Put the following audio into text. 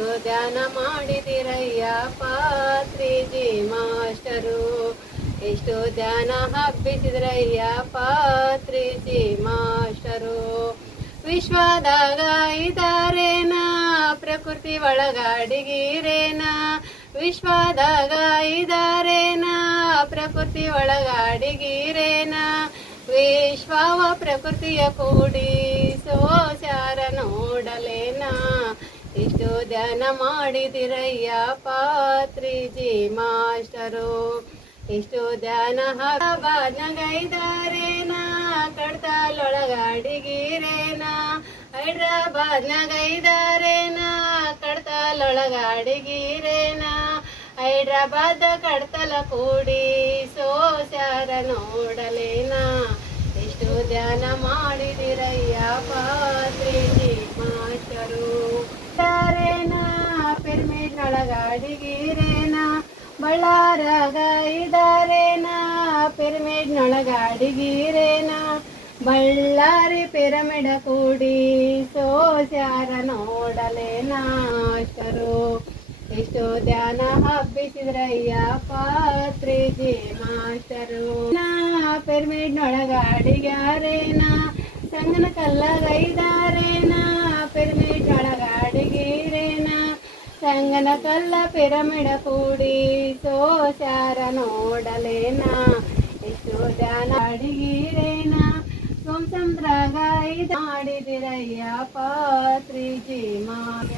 ಎಷ್ಟು ಧ್ಯಾನ ಮಾಡಿದಿರಯ್ಯ ಪಾತ್ರಿಜಿ ಮಾಸ್ಟರು, ಎಷ್ಟು ಧ್ಯಾನ ಹಬ್ಬಿಸಿದ್ರಯ್ಯ ಪಾತ್ರಿಜಿ ಮಾಸ್ಟರು. ವಿಶ್ವದಾಗ ಇದಾರೇನ ಪ್ರಕೃತಿ ಒಳಗಾಡಿಗಿರೇನ, ವಿಶ್ವದಾಗ ಇದಾರೇನ ಪ್ರಕೃತಿ ಒಳಗಾಡಿಗಿರೇನ, ವಿಶ್ವವ ಪ್ರಕೃತಿಯ ಕೂಡಿ ಸೋಚಾರ ನೋಡಲೇನ. ಇಷ್ಟು ಧ್ಯಾನ ಮಾಡಿದಿರಯ್ಯ ಪಾತ್ರಿಜಿ ಮಾಸ್ಟರು, ಇಷ್ಟು ಧ್ಯಾನ ಹೈದರಾಬಾದ್ನಾಗೈದಾರೇನ ಕಡ್ತಾಲೊಳಗಾಡಿಗಿರೇನ, ಹೈದ್ರಾಬಾದ್ನಾಗೈದಾರೇನ ಕಡ್ತಾಲೊಳಗಾಡಿಗಿರೇನ, ಹೈದ್ರಾಬಾದ್ ಕಡ್ತಲ ಕೂಡಿ ಸೋಚಾರ ನೋಡಲೇನ. ಎಷ್ಟು ಧ್ಯಾನ ಮಾಡಿದಿರಯ್ಯ ಪಾತ್ರಿಜಿ ಮಾಸ್ಟರು. ಇದಾರೇನ ಪಿರಮಿಡ್ನೊಳಗಾಡಿಗಿರೇನ, ಬಳ್ಳಾರಾಗ ಇದಾರೇನ ಪಿರಮಿಡ್ನೊಳಗಾಡಿಗಿರೇನ, ಬಳ್ಳಾರಿ ಪಿರಮಿಡ ಕೂಡಿ ಸೋಚಾರ ನೋಡಲೇನ ಮಾಸ್ಟರು. ಎಷ್ಟು ಧ್ಯಾನ ಹಬ್ಬಿಸಿದ್ರಯ್ಯ ಪಾತ್ರಿಜಿ ಮಾಸ್ಟರು. ಪಿರಮಿಡ್ನೊಳಗಾಡಿಗ್ಯಾರೇನ ಸಂಗನ ಕಲ್ಲಗೈದಾರೇನ, ಪಿರಮಿಡ್ನೊಳಗಾಡಿಗಿರೇನ ಸಂಗನ ಕಲ್ಲ ಪಿರಮಿಡ ಕೂಡಿ ಸೋಚಾರ ನೋಡಲೇನ. ಎಷ್ಟು ಧ್ಯಾನ ಅಡಿಗಿರೇನ ಸೋಮಸಂದ್ರಾಗ ಮಾಡಿದಿರಯ್ಯ ಪಾತ್ರಿಜಿ ಮಾಯ